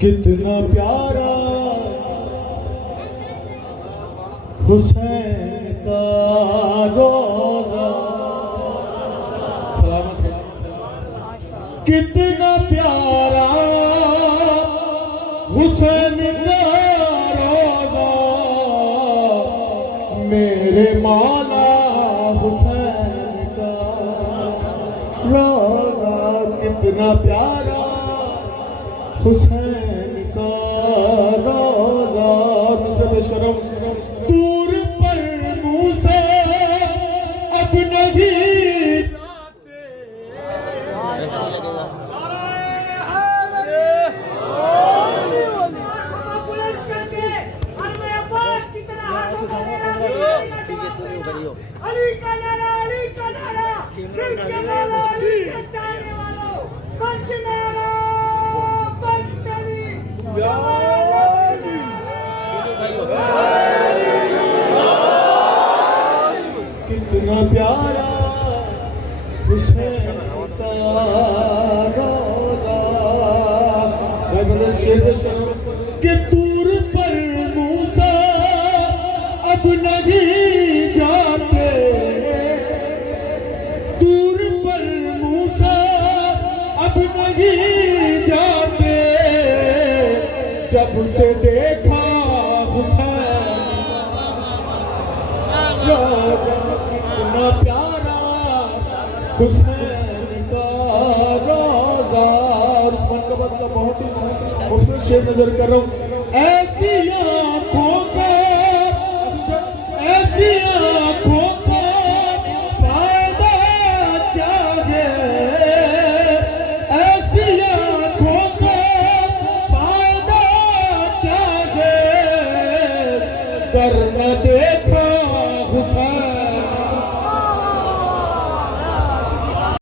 कितना प्यारा हुसैन का रोजा, सलामत है। कितना प्यारा हुसैन का रोजा, मेरे मौला हुसैन का रोजा। कितना प्यारा हुसैन का रोजा। मिस्र पेश करो। दूर पर मूसा अब नहीं अली का नारा, अली का नारा, अली के चाहने वालों, बचने कितना प्यारा हुसैन का रोजा। कि दूर पर मूसा अब नहीं जाते, दूर पर मूसा अब नहीं जाते, जब से देखा हुसैन रोजा। कितना प्यारा हुसैन का रोजा। और उस्मान का बदला बहुत ही खूबसूरत शेर नजर कर रहा हूँ। ऐसी आँखों का, ऐसी आँखों का फायदा क्या है, ऐसी आँखों का फायदा क्या है, कर न देखा हुसैन